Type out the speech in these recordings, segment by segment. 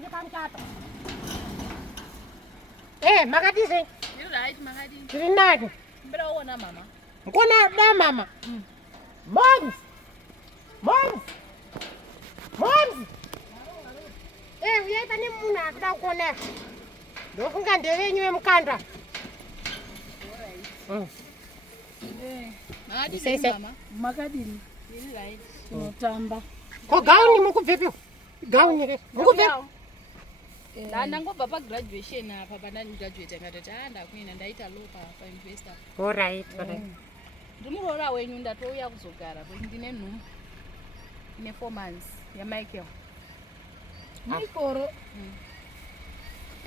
Ngepamchato. Makadise. Right, makadi. Tirinaki. Mbera uona mama. Nkona da mama. Moms. Uyaiba ni munhu akuda kuona. Ndofunga ndevenyu vemukanda. Mama. Makadini. Right. Unotamba. Ko gauni mukubvepi? Gauni re. Mukubvepi? Ndangobva pagraduation apa pandani graduate ngatoti ndakuenda ndaita law pa investor. All right. Ndimurora wenyu ndatouya kuzogara kuti ndine nhumbu ine 4 months yaMichael. Mikoro.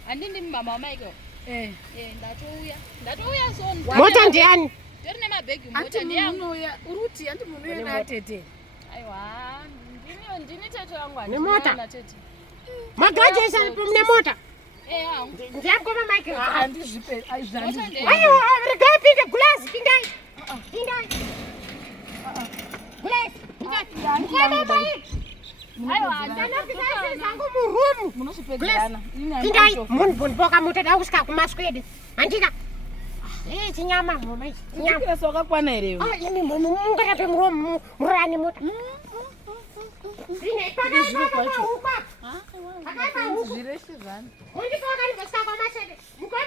Andindi mama waMichael. Ndatouya so. Mota ndiani? Ndiri nemabhegi mota ndiyangu. Uruti andi munhu yena atete. Aiwa, ndini tete wangu nemota. Magraduation nemota. Ndiyakoma Michael. Andizvipe aizvandi. Ayo, regai pinde glass pindai. Glass. Pindai. Aiwa, ndinopinda zangu muroom. Munosvipedzana. Pindai. Munhu boka muta da kusvika kumaswede. Andika. Chinyama mama ichi. Chinyama wakakwana here. Imi mungatape muroom murani muta. Ine paka zviro kwacho. Akaita huko. Zvireshe zvani. Mundifoka ndivosvika kwamaswede. Mukoma